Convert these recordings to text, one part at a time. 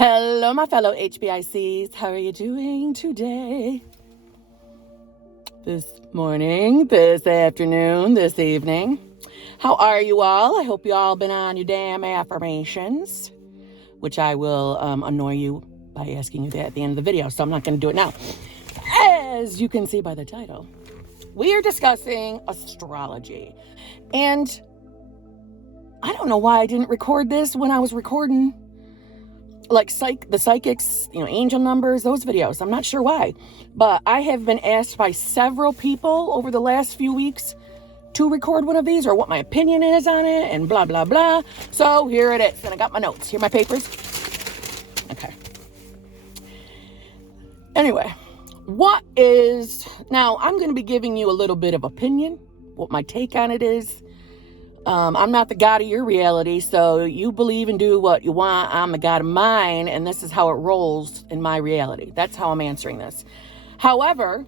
Hello, my fellow HBICs. How are you doing today? This morning, this afternoon, this evening. How are you all? I hope you all been on your damn affirmations, which I will annoy you by asking you that at the end of the video, so I'm not going to do it now. As you can see by the title, we are discussing astrology. And I don't know why I didn't record this when I was recording like the psychics, angel numbers, those videos. I'm not sure why, but I have been asked by several people over the last few weeks to record one of these or what my opinion is on it and blah, blah, blah. So here it is. And I got my notes. Here are my papers. Okay. Anyway, now I'm going to be giving you a little bit of opinion, what my take on it is. I'm not the God of your reality, so you believe and do what you want. I'm the God of mine, and this is how it rolls in my reality. That's how I'm answering this. However,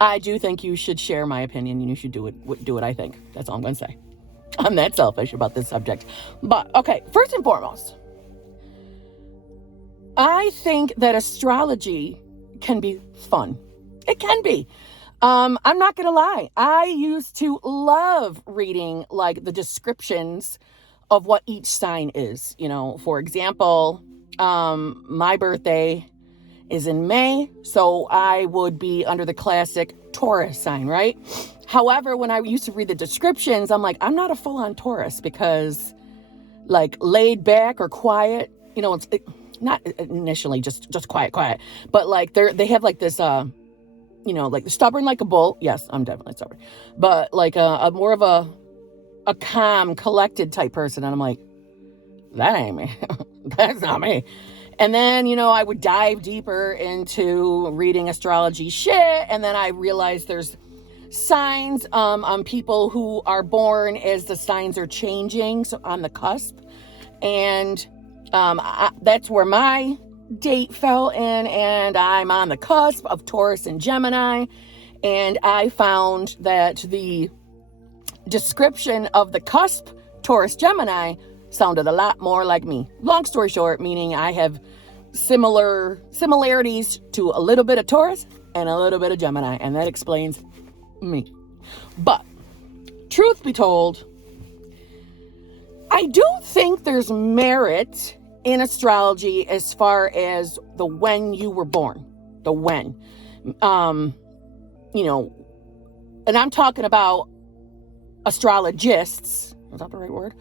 I do think you should share my opinion, and you should do what I think. That's all I'm going to say. I'm that selfish about this subject. But, okay, first and foremost, I think that astrology can be fun. It can be. I'm not going to lie. I used to love reading like the descriptions of what each sign is. For example, my birthday is in May, so I would be under the classic Taurus sign, right? However, when I used to read the descriptions, I'm like, I'm not a full-on Taurus because like laid back or quiet, it's not initially just quiet, but like they have like this, like stubborn like a bull. Yes, I'm definitely stubborn. But like a more of a calm, collected type person. And I'm like, that ain't me. That's not me. And then, I would dive deeper into reading astrology shit. And then I realized there's signs on people who are born as the signs are changing. So on the cusp. And that's where my date fell in, and I'm on the cusp of Taurus and Gemini, and I found that the description of the cusp Taurus Gemini sounded a lot more like me. Long story short, meaning I have similarities to a little bit of Taurus and a little bit of Gemini, and that explains me. But truth be told, I do think there's merit in astrology as far as the when you were born, the when, and I'm talking about astrologists. Is that the right word?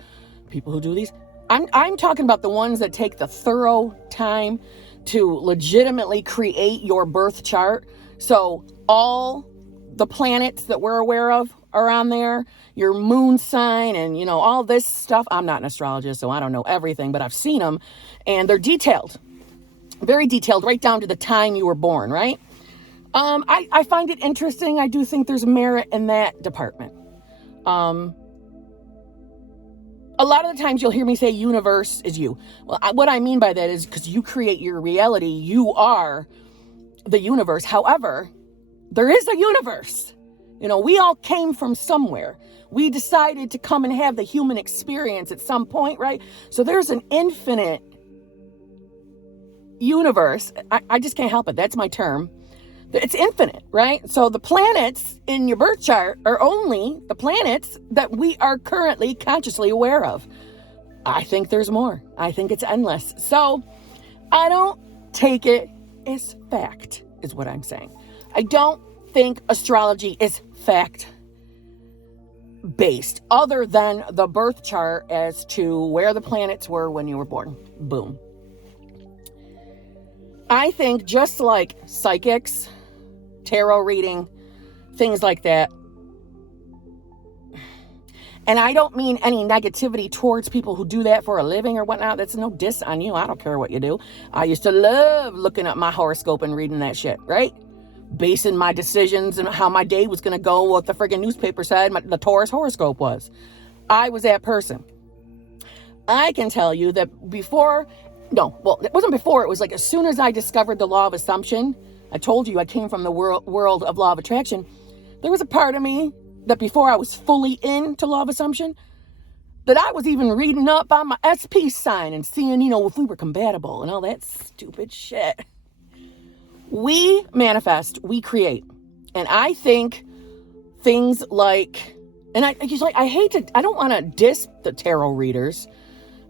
People who do these. I'm talking about the ones that take the thorough time to legitimately create your birth chart. So all the planets that we're aware of are on there, your moon sign and, all this stuff. I'm not an astrologist, so I don't know everything, but I've seen them and they're detailed, very detailed, right down to the time you were born, right? I find it interesting. I do think there's merit in that department. A lot of the times you'll hear me say universe is you. Well, what I mean by that is because you create your reality, you are the universe. However, there is a universe. We all came from somewhere. We decided to come and have the human experience at some point, right? So there's an infinite universe. I just can't help it. That's my term. It's infinite, right? So the planets in your birth chart are only the planets that we are currently consciously aware of. I think there's more. I think it's endless. So I don't take it as fact, is what I'm saying. I don't think astrology is fact based other than the birth chart as to where the planets were when you were born. Boom. I think just like psychics, tarot reading, things like that. And I don't mean any negativity towards people who do that for a living or whatnot. That's no diss on you. I don't care what you do. I used to love looking at my horoscope and reading that shit, right? Basing my decisions and how my day was going to go, what the friggin' newspaper said the Taurus horoscope was. I was that person. I can tell you that it wasn't before. It was like as soon as I discovered the law of assumption, I told you I came from the world of law of attraction. There was a part of me that before I was fully into law of assumption, that I was even reading up on my SP sign and seeing, if we were compatible and all that stupid shit. We manifest, we create. And I think things like, and I don't want to diss the tarot readers.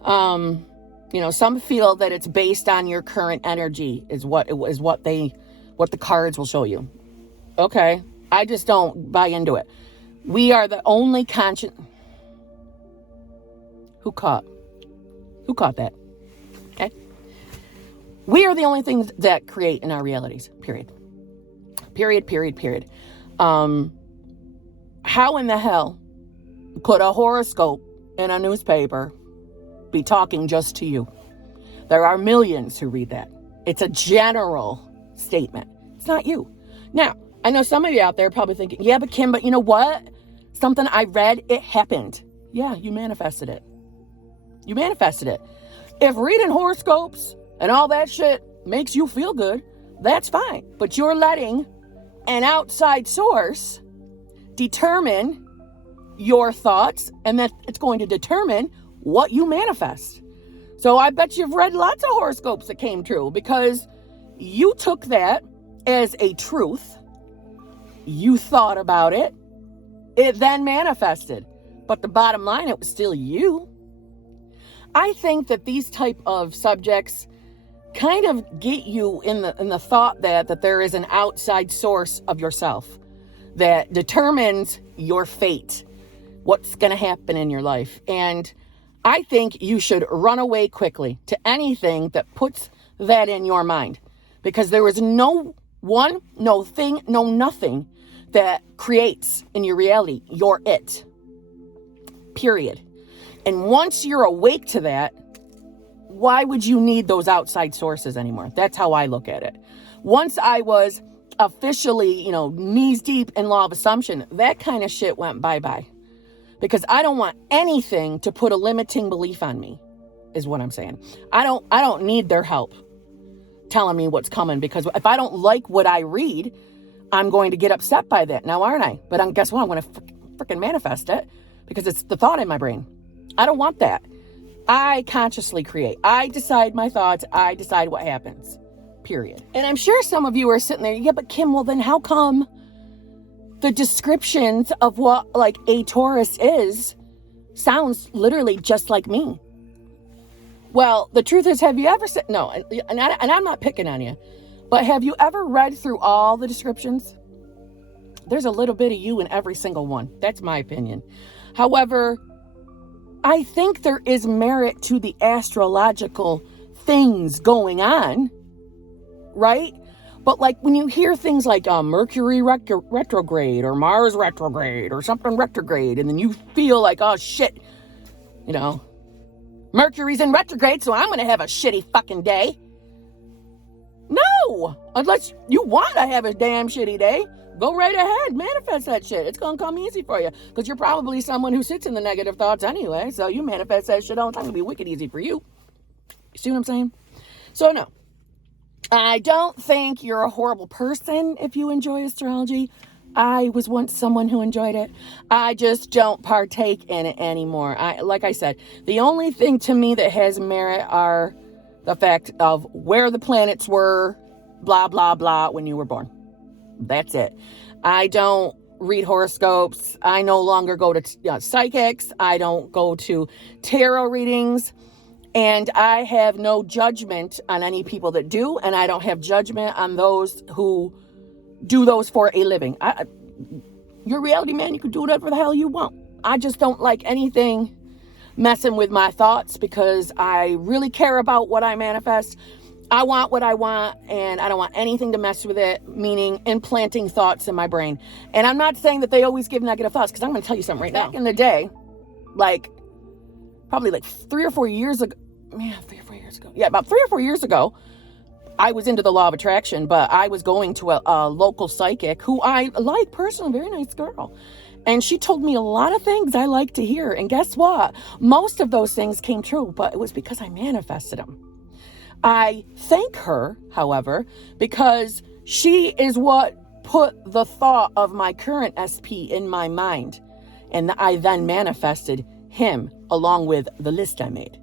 Some feel that it's based on your current energy is what the cards will show you. Okay. I just don't buy into it. We are the only conscious. Who caught that? Okay. We are the only things that create in our realities. Period. How in the hell could a horoscope in a newspaper be talking just to you? There are millions who read that. It's a general statement. It's not you. Now, I know some of you out there probably thinking, yeah, but Kim, but you know what? Something I read, it happened. Yeah, you manifested it. You manifested it. If reading horoscopes and all that shit makes you feel good, that's fine. But you're letting an outside source determine your thoughts, and that it's going to determine what you manifest. So I bet you've read lots of horoscopes that came true because you took that as a truth. You thought about it. It then manifested. But the bottom line, it was still you. I think that these type of subjects kind of get you in the thought that there is an outside source of yourself that determines your fate, what's going to happen in your life. And I think you should run away quickly to anything that puts that in your mind, because there is no one, no thing, no nothing that creates in your reality. You're it. Period. And once you're awake to that, why would you need those outside sources anymore? That's how I look at it. Once I was officially, knees deep in law of assumption, that kind of shit went bye-bye. Because I don't want anything to put a limiting belief on me, is what I'm saying. I don't need their help telling me what's coming, because if I don't like what I read, I'm going to get upset by that now, aren't I? But guess what? I'm going to freaking manifest it because it's the thought in my brain. I don't want that. I consciously create. I decide my thoughts. I decide what happens. Period. And I'm sure some of you are sitting there, yeah, but Kim, well then how come the descriptions of what like a Taurus is sounds literally just like me? Well, the truth is, have you ever said, no, and I'm not picking on you, but have you ever read through all the descriptions? There's a little bit of you in every single one. That's my opinion. However, I think there is merit to the astrological things going on, right? But like when you hear things like Mercury retrograde or Mars retrograde or something retrograde, and then you feel like, oh shit, Mercury's in retrograde, so I'm going to have a shitty fucking day. No, unless you want to have a damn shitty day, go right ahead, manifest that shit. It's going to come easy for you because you're probably someone who sits in the negative thoughts anyway. So you manifest that shit all the time. It'll be wicked easy for you. You see what I'm saying? So no, I don't think you're a horrible person if you enjoy astrology. I was once someone who enjoyed it. I just don't partake in it anymore. Like I said, the only thing to me that has merit are the fact of where the planets were, blah, blah, blah, when you were born. That's it. I don't read horoscopes. I no longer go to psychics. I don't go to tarot readings. And I have no judgment on any people that do. And I don't have judgment on those who do those for a living. Your reality, man, you can do whatever the hell you want. I just don't like anything messing with my thoughts because I really care about what I manifest. I want what I want, and I don't want anything to mess with it, meaning implanting thoughts in my brain. And I'm not saying that they always give negative thoughts, because I'm going to tell you something right now. Back in the day, probably 3 or 4 years ago, about 3 or 4 years ago, I was into the law of attraction, but I was going to a local psychic who I like personally, very nice girl. And she told me a lot of things I like to hear. And guess what? Most of those things came true, but it was because I manifested them. I thank her, however, because she is what put the thought of my current SP in my mind. And I then manifested him along with the list I made.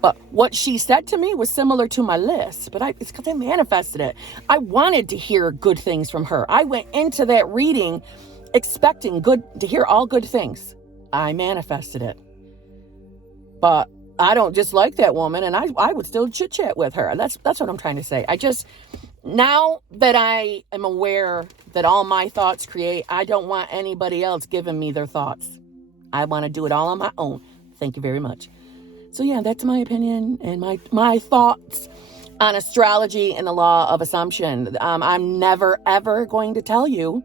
But what she said to me was similar to my list, but it's because I manifested it. I wanted to hear good things from her. I went into that reading expecting to hear all good things. I manifested it. But I don't dislike that woman, and I would still chit-chat with her. That's what I'm trying to say. Now that I am aware that all my thoughts create, I don't want anybody else giving me their thoughts. I want to do it all on my own. Thank you very much. So yeah, that's my opinion and my thoughts on astrology and the law of assumption. I'm never, ever going to tell you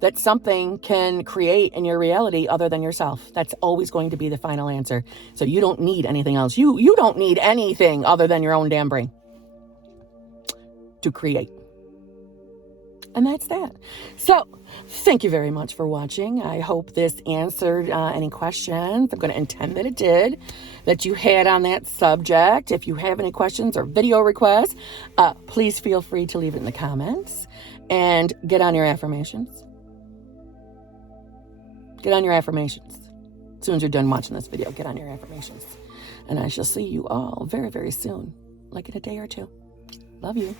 that something can create in your reality other than yourself. That's always going to be the final answer. So you don't need anything else. You don't need anything other than your own damn brain to create. And that's that. So thank you very much for watching. I hope this answered any questions. I'm going to intend that it did, that you had on that subject. If you have any questions or video requests, please feel free to leave it in the comments and get on your affirmations. Get on your affirmations. As soon as you're done watching this video, get on your affirmations. And I shall see you all very, very soon, like in a day or two. Love you.